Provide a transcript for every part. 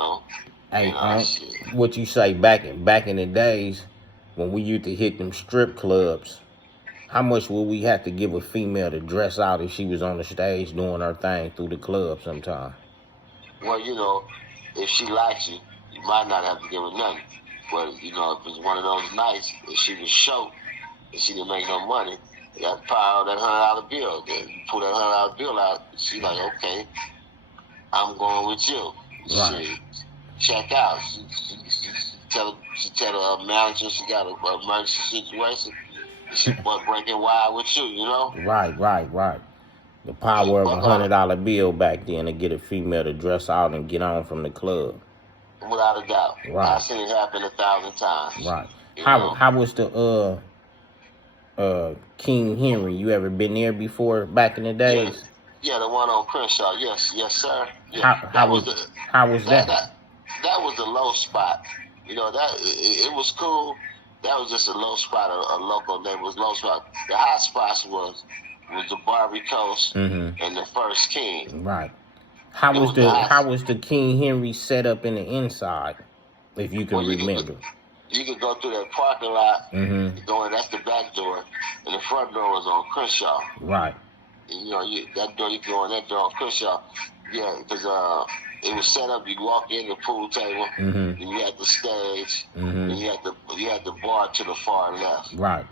know. Hey, And shit. what you say back in the days when we used to hit them strip clubs? How much would we have to give a female to dress out if she was on the stage doing her thing through the club sometime? Well, you know, if she likes you, you might not have to give her nothing. But you know, if it's one of those nights, if she was short and she didn't make no money, you got to pile that $100 bill. Then you pull that $100 bill out. She like, okay, I'm going with you. Right. She check out. She tell her manager she got a emergency situation. She but breaking wild with you, you know. Right. The power of $100 bill back then to get a female to dress out and get on from the club. Without a doubt. Right. I've seen it happen 1,000 times. Right. How was the King Henry? You ever been there before back in the days? Yeah, the one on Crenshaw. Yes, sir. Yeah. How was that? That was the low spot. You know, that it was cool. That was just a low spot, a local neighborhood low spot. The hot spots was the Barbie Coast and the First King. Right. How was the King Henry set up in the inside, if you can remember? You could go through that parking lot, going, that's the back door, and the front door was on Crenshaw. Right. And, you know, that door, you go in that door on Crenshaw. Yeah, because it was set up. You walk in the pool table, and you had the stage, and you had the bar to the far left. Right.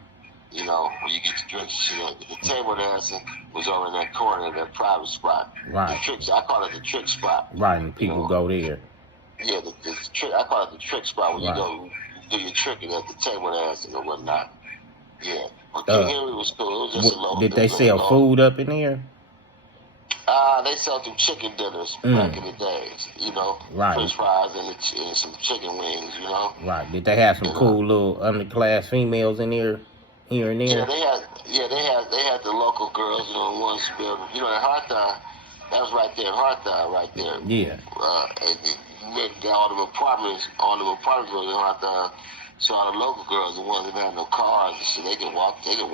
You know, where you get your drinks. You know, the table dancing was over in that corner, that private spot. Right. The tricks, I call it the trick spot. Right, and people go there. Yeah, the trick. I call it the trick spot when you go do your tricking at the table dancing or whatnot. Yeah, but King Henry was cool. It was just a low. Did they sell food up in there? They sell some chicken dinners back in the days, you know, French fries and some chicken wings, you know. Right. Did they have some cool little underclass females in there, here and there? They had the local girls, you know, ones building, you know, at Hardtime, that was right there in Hardtime, right there. Yeah. And got all the apartments buildings in Hardtime. So all the local girls, the ones that had no cars, so they can walk to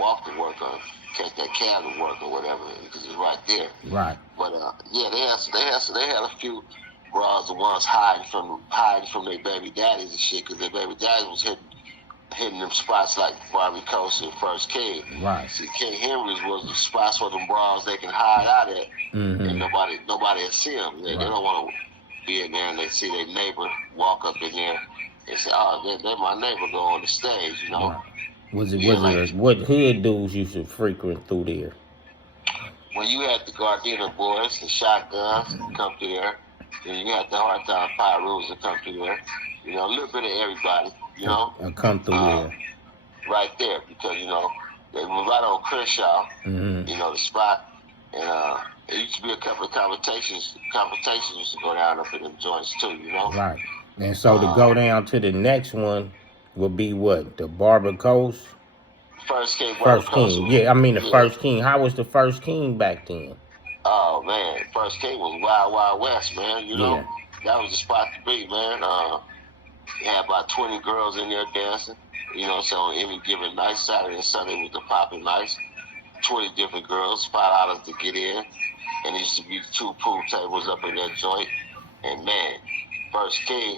work or catch that cab to work or whatever, because it's right there. Right. But they had a few bras, the ones hiding from their baby daddies and shit, because their baby daddies was hitting them spots like Barbie Coast and First King. Right. See, King Henry's was the spots for them bras they can hide out at, and nobody will see them. They don't want to be in there, and they see their neighbor walk up in there. They say, "Oh, they're my neighbor. Go on the stage," you know. Right. What hood dudes used to frequent through there? When you had the Gardena boys, the shotguns come through there, then you had the Hardtime Pyrus that come through there. You know, a little bit of everybody. You know, come through there. Right there, because you know they were right on Crenshaw. You know the spot, and there used to be a couple of competitions used to go down up in them joints too. You know. Right. And so to go down to the next one would be what? The Barber Coast? First King. Yeah, I mean the First King. How was the First King back then? Oh man, First King was Wild West, man. You know, that was the spot to be, man. You had about 20 girls in there dancing. You know, so on any given night, Saturday and Sunday was the popping nights. 20 different girls, $5 to get in, and there used to be 2 pool tables up in that joint. And man, First King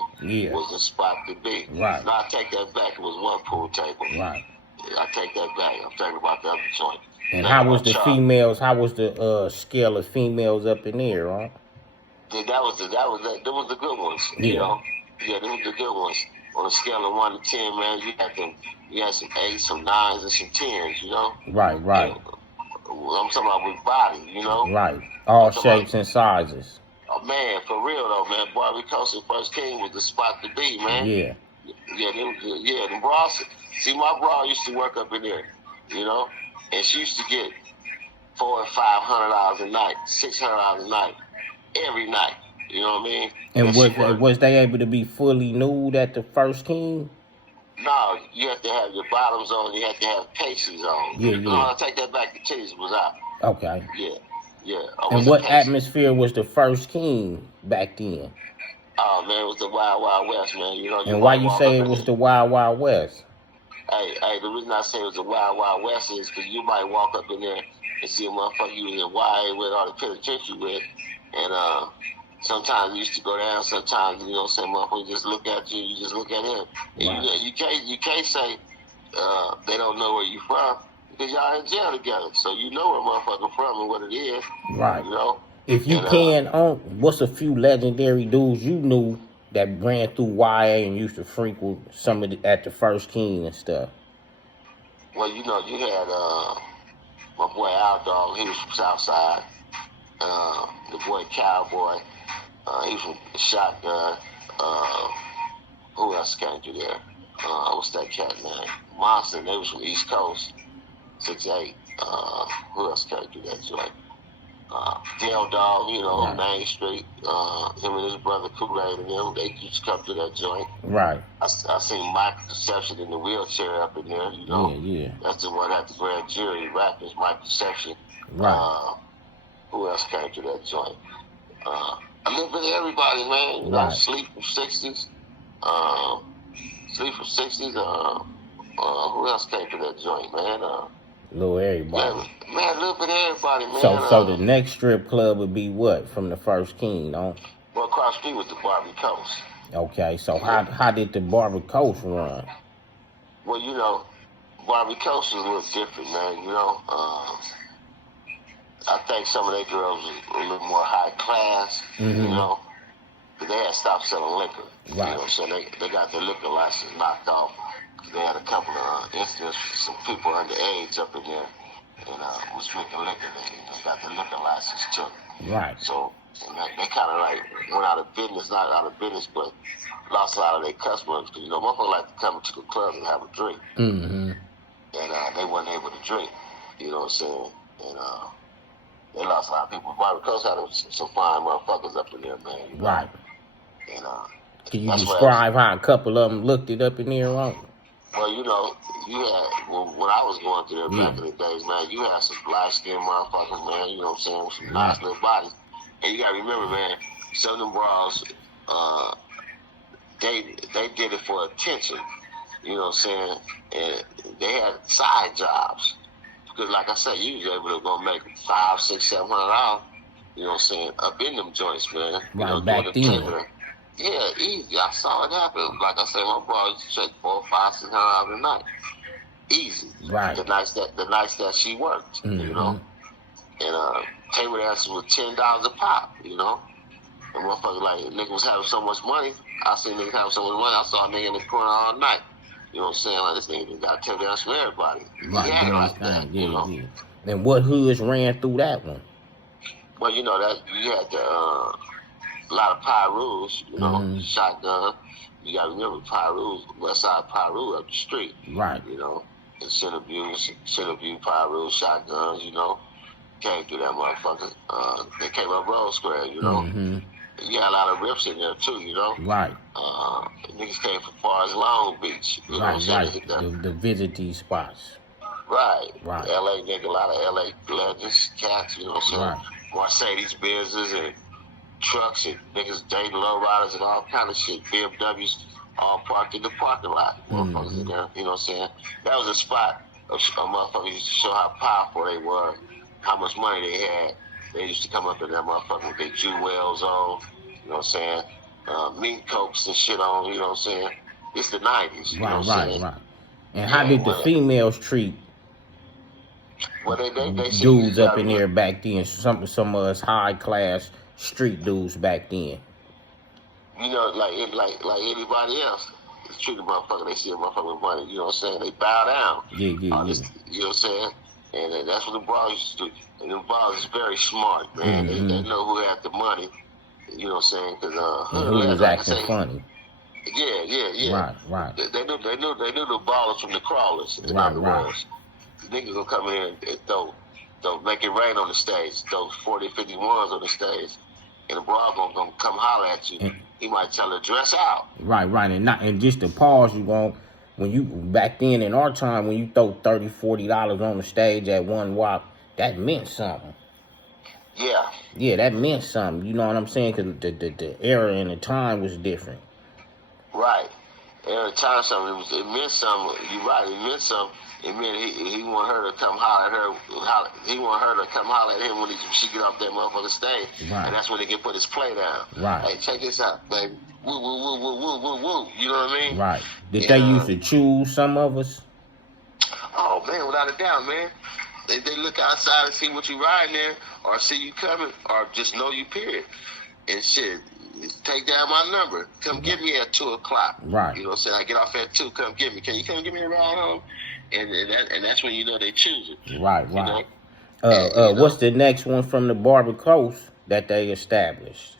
was the spot to be. Right. Now I take that back. It was 1 pool table. Right. I take that back. I'm talking about the other joint. And how was the females? How was the scale of females up in there, huh? That was the good ones. Yeah. You know? Yeah, them was the good ones. On a scale of 1 to 10, man, you had some 8s, some 9s, and some 10s, you know? Right. And I'm talking about with body, you know? Right. All shapes and sizes. Oh, man, for real, though, man. Barbie Coast and First King was the spot to be, man. Yeah. Yeah, them bras. See, my bra used to work up in there, you know? And she used to get $400 and $500 a night, $600 a night, every night. You know what I mean? And was they able to be fully nude at the First King? No, you have to have your bottoms on. You have to have pasties on. Yeah. No, I'll take that back. The titties was out. Okay. Yeah. And what atmosphere was the First King back then? Oh, man, it was the Wild West, man. You know. And why you say it was the Wild West? Hey, the reason I say it was the Wild West is because you might walk up in there and see a motherfucker you was in white with all the penitentiary with, and sometimes it used to go down. Sometimes, you know what I'm saying, motherfucker just look at you. You just look at him. And Right. you can't say they don't know where you from because y'all in jail together. So you know where motherfucker from and what it is. Right. You know. If you And what's a few legendary dudes you knew that ran through YA and used to frequent some of at the First King and stuff? well, you know, you had my boy Al Dog. He was from Southside. The boy Cowboy. He was from Shotgun. Who else came through there? What's that cat name? Monster. They was from East Coast. 6'8". Who else came through that joint? Dale Dog, you know, Right. Main Street. Him and his brother Kool-Aid and them, they used to come through that joint. Right. I seen Mike Deception in the wheelchair up in there, you know. Yeah. That's the one at the grand jury. Rappers, Mike Deception. Right. Who else came to that joint? I live with everybody, man. You know, Right. Sleep from 60s. Sleep from 60s. Who else came to that joint, man? Little everybody. Yeah, man, live with everybody, man. So the next strip club would be what from the First King, no? Well, across the street was the Barbie Coast. Okay, so how did the Barber Coast run? Well, you know, Barbie Coast was a little different, man. You know, I think some of their girls were a little more high class. Mm-hmm. You know, but they had stopped selling liquor. Right. You know, so they got their liquor license knocked off. They had a couple of incidents with some people underage up in there and was drinking liquor. They got their liquor license took. Right. So and they kind of like went out of business, not out of business, but lost a lot of their customers. You know, motherfuckers like to come to the club and have a drink. Mm-hmm. And they wasn't able to drink. You know what I'm saying? And they lost a lot of people. Barbie Coast had some fine motherfuckers up in there, man. You know? Right. And can you describe how a couple of them looked it up in there on? Well, you know, you had, when I was going through there back in the days, man, you had some light-skinned motherfuckers, man, you know what I'm saying, with some nice little bodies. And you got to remember, man, some of them bras, they did it for attention, you know what I'm saying, and they had side jobs. Because, like I said, you was able to go make $500, $600, $700, you know what I'm saying, up in them joints, man. Right, you know, back then. Yeah, easy. I saw it happen. Like I said, my bro used to check $400, $500, $600 a night. Easy. Right. The nights that she worked, you know. And they would answer with $10 a pop, you know. And motherfucker, like, nigga was having so much money. I seen niggas having so much money. I saw a nigga in the corner all night. You know what I'm saying? Like, this nigga got $10 from everybody. Right. Yeah, like that, yeah, you know. Yeah. And what hoods ran through that one? Well, you know that you had a lot of Pyrus, you know, Shotgun. You gotta remember Pyrus, West Side Pyru up the street. Right. You know, and Centerview Pyrus, Shotguns, you know, came through that motherfucker. They came up Road Square, you know. Mm-hmm. You had a lot of rips in there too, you know. Right. Niggas came from far as Long Beach. You know what I'm saying? The visit these spots. Right. Right. LA nigga, a lot of LA legends, cats, you know what I'm saying? Right. Mercedes Benzes and trucks and niggas dating low riders and all kind of shit. BMWs all parked in the parking lot. Motherfuckers in there, you know what I'm saying? That was a spot of motherfuckers used to show how powerful they were, how much money they had. They used to come up in that motherfucker with their jewels on, you know what I'm saying? Mink coats and shit on, you know what I'm saying? It's the 90s, you know what I'm saying? Right. And how did the females treat they dudes up in there back then? Some of us high class street dudes back then. You know, like anybody else, treat a motherfucker. They see a motherfucker with money. You know what I'm saying? They bow down. Yeah. You know what I'm saying? And that's what the bras used to do. And the bras is very smart, man. They know who had the money. You know what I'm saying? Because who was acting funny. Yeah. Right. They knew the ballers from the crawlers. In other words, the niggas gonna come in and throw make it rain on the stage. Throw 40, 50 ones on the stage. And the bra gonna come holler at you. He might tell her, dress out. Right. And just to pause, you going when you back then in our time when you throw $30, $40 on the stage at one wop, that meant something. Yeah. Yeah, that meant something. You know what I'm saying? Because the era and the time was different. Right. every time something, it meant something. You're right, it meant something. It meant he want her to come holler at her. He want her to come holler at him when she get off that motherfucking stage. Right. And that's when he can put his play down. Right. Hey, check this out, baby. Woo, woo, woo, woo, woo, woo, woo. You know what I mean? Right. Did they used to choose some of us? Oh, man, without a doubt, man. They look outside and see what you riding in, or see you coming, or just know you, period. And shit, take down my number. Come get me at 2 o'clock. Right. You know what I'm saying? I get off at 2, come get me. Can you come give me a ride home? And that's when you know they choose it. Right, right. You know? What's the next one from the Barber Coast that they established?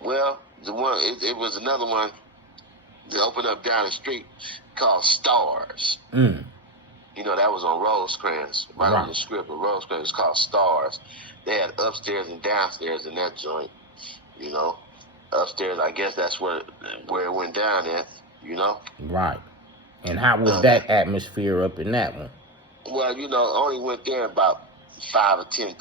Well, it was another one that opened up down the street called Stars. You know, that was on Rosecrans, right on the strip of Rosecrans. It's called Stars. They had upstairs and downstairs in that joint. You know, upstairs, I guess that's where it went down at. You know. Right. And how was that atmosphere up in that one? Well, you know, only went there about 5 to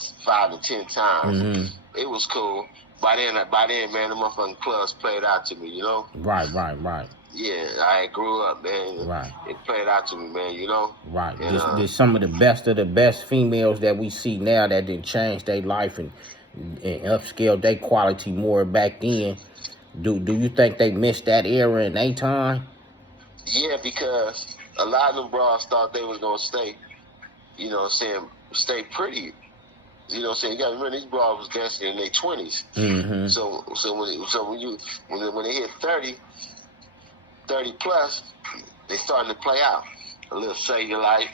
10 times. It was cool. By then, man, the motherfucking clubs played out to me, you know? Right. Yeah, I grew up, man. Right. It played out to me, man, you know? Right. There's some of the best females that we see now that didn't change their life and upscale their quality more back then. Do you think they missed that era in their time? Yeah, because a lot of them bras thought they was going to stay, you know what I'm saying, stay pretty. You know what I'm saying? You got to remember, these bras was dancing in their 20s. So when they hit 30 plus, they starting to play out. A little cellulite,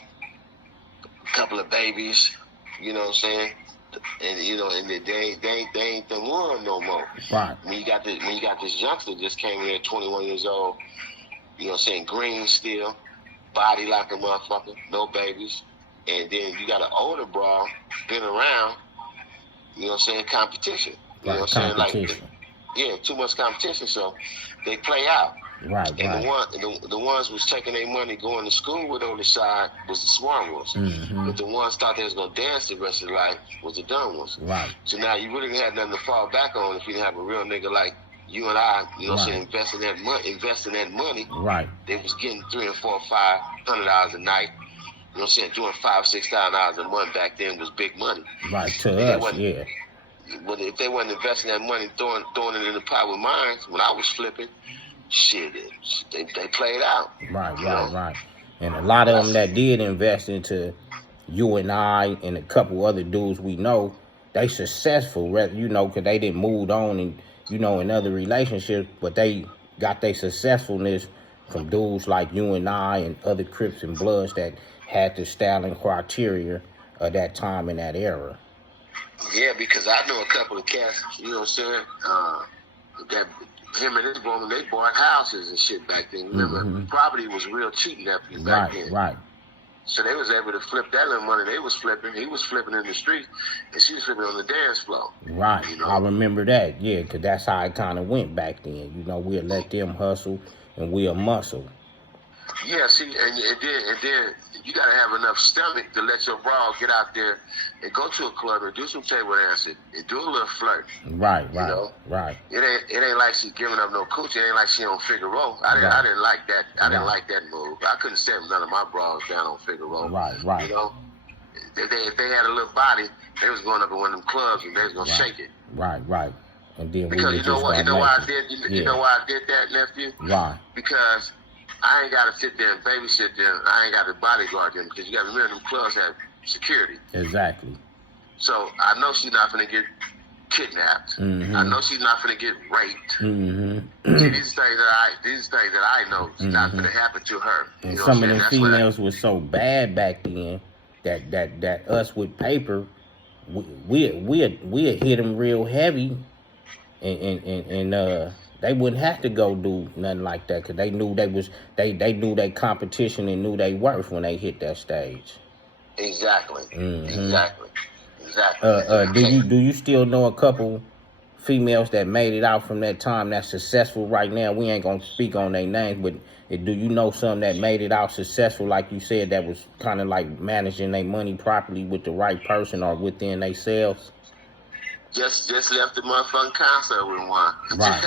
a couple of babies, you know what I'm saying? And you know, and they ain't the one no more. Right. When you got this youngster just came in here, 21 years old, you know what I'm saying, green still, body like a motherfucker, no babies. And then you got an older bra, been around, you know what I'm saying, competition. You know what I'm saying? Like, too much competition, so they play out. Right. The ones was taking their money going to school with on the side was the smart ones. But the ones thought they was going to dance the rest of their life was the dumb ones. Right. So now you really didn't have nothing to fall back on if you didn't have a real nigga like you and I, you know what I'm saying, investing that money. Right. They was getting $300 or $400 or $500 a night. You know what I'm saying, doing $5,000-$6,000 a month back then was big money. Right, to us, yeah. But if they wasn't investing that money, throwing it in the pot with mine, when I was flipping, shit, they played out. Right. And a lot of them that did invest into you and I and a couple other dudes we know, they successful, you know, because they didn't move on and, you know, in other relationships, but they got their successfulness from dudes like you and I and other Crips and Bloods that had the styling criteria of that time and that era. Yeah, because I know a couple of cats, you know what I'm saying, that him and his woman, they bought houses and shit back then. Remember, property was real cheap back then. Right. So they was able to flip that little money they was flipping. He was flipping in the street, and she was flipping on the dance floor. Right. You know? I remember that, yeah, because that's how it kind of went back then. You know, we'll let them hustle, and we'll muscle. Yeah, see, and then you got to have enough stomach to let your bra get out there and go to a club and do some table dancing and do a little flirt. Right. You know? Right. It ain't like she giving up no coochie. It ain't like she on Figaro. I didn't like that. I didn't like that move. I couldn't set none of my bras down on Figaro. Right. You know, if they had a little body, they was going up in one of them clubs and they was gonna shake it. Right. And then because you know why I did. You know why I did that, nephew? Why? Because I ain't got to sit there and babysit them. I ain't got to bodyguard them because you got to remember them clubs have security. Exactly. So I know she's not going to get kidnapped. I know she's not going to get raped. These things that I know is not going to happen to her. And you know some of them females was so bad back then that us with paper, we hit them real heavy, and they wouldn't have to go do nothing like that because they knew they knew their competition and knew their worth when they hit that stage. Exactly. Exactly. Do you still know a couple females that made it out from that time that's successful right now? We ain't gonna speak on their names, but do you know some that made it out successful, like you said, that was kind of like managing their money properly with the right person or within themselves? Just left the motherfucking concert with one. Right.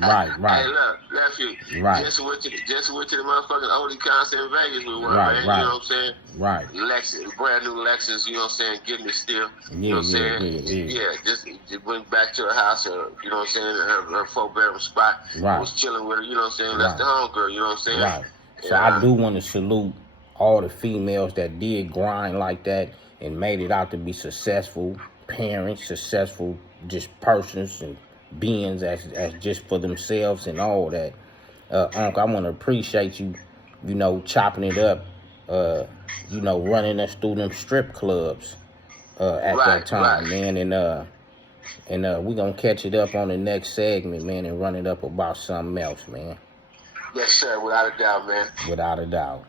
Hey, look, nephew. Right. Just went to the motherfucking oldie concert in Vegas with one, man. You know what I'm saying? Right. Lexus, brand new Lexus. You know what I'm saying? Getting it still. You know what I'm saying? Yeah. Just went back to her house. You know what I'm saying? Her 4-bedroom spot. Right. I was chilling with her. You know what I'm saying? That's the homegirl. You know what I'm saying? Right. So I do want to salute all the females that did grind like that and made it out to be successful parents, successful just persons and beings as just for themselves and all that. Unc, I want to appreciate you, you know, chopping it up, you know, running us through them strip clubs at that time, man. And we're going to catch it up on the next segment, man, and run it up about something else, man. Yes, sir. Without a doubt, man. Without a doubt.